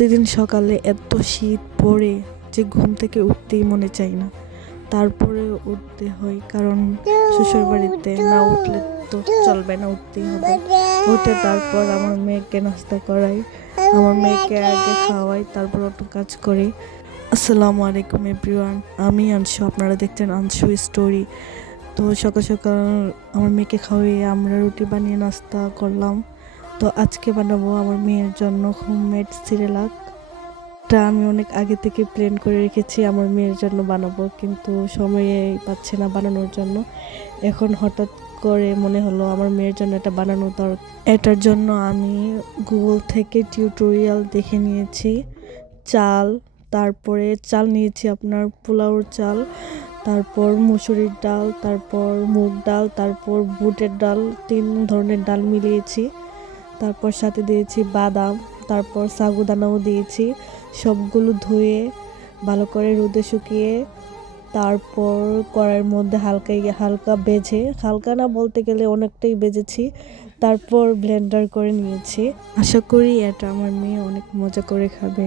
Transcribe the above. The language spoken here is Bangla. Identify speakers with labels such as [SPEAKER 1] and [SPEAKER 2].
[SPEAKER 1] প্রতিদিন সকালে এত শীত পড়ে যে ঘুম থেকে উঠতেই মনে চায় না। তারপরে উঠতে হয় কারণ শ্বশুর বাড়িতে না উঠলে তো চলবে না, উঠতেই হবে। উঠে তারপর আমার মেয়েকে নাস্তা করাই, আমার মেয়েকে আগে খাওয়াই, তারপর অত কাজ করি। আসসালামু আলাইকুম এভরিওয়ান, আমি আনশু আপনারা দেখছেন আনশু স্টোরি। তো সকাল সকাল আমার মেয়েকে খাওয়িয়ে আমরা রুটি বানিয়ে নাস্তা করলাম। তো আজকে বানাবো আমার মেয়ের জন্য হোমমেড সিরেলাক এটা আমি অনেক আগে থেকে প্ল্যান করে রেখেছি আমার মেয়ের জন্য বানাবো, কিন্তু সময়ে পাচ্ছি না বানানোর জন্য। এখন হঠাৎ করে মনে হলো আমার মেয়ের জন্য এটা বানানো দরকার এটার জন্য আমি গুগল থেকে টিউটোরিয়াল দেখে নিয়েছি, চাল, তারপরে চাল নিয়েছি আপনার পোলাওর চাল, তারপর মুসুরির ডাল, তারপর মুগ ডাল, তারপর বুটের ডাল, তিন ধরনের ডাল মিলিয়েছি। তারপর সাথে দিয়েছি বাদাম, তারপর সাগুদানাও দিয়েছি। সবগুলো ধুয়ে, ভালো করে রোদে শুকিয়ে, তারপর কড়াইয়ের মধ্যে হালকা হালকা বেজে, হালকা না বলতে গেলে অনেকটাই বেজেছি, তারপর ব্লেন্ডার করে নিয়েছি। আশা করি এটা আমার মেয়ে অনেক মজা করে খাবে।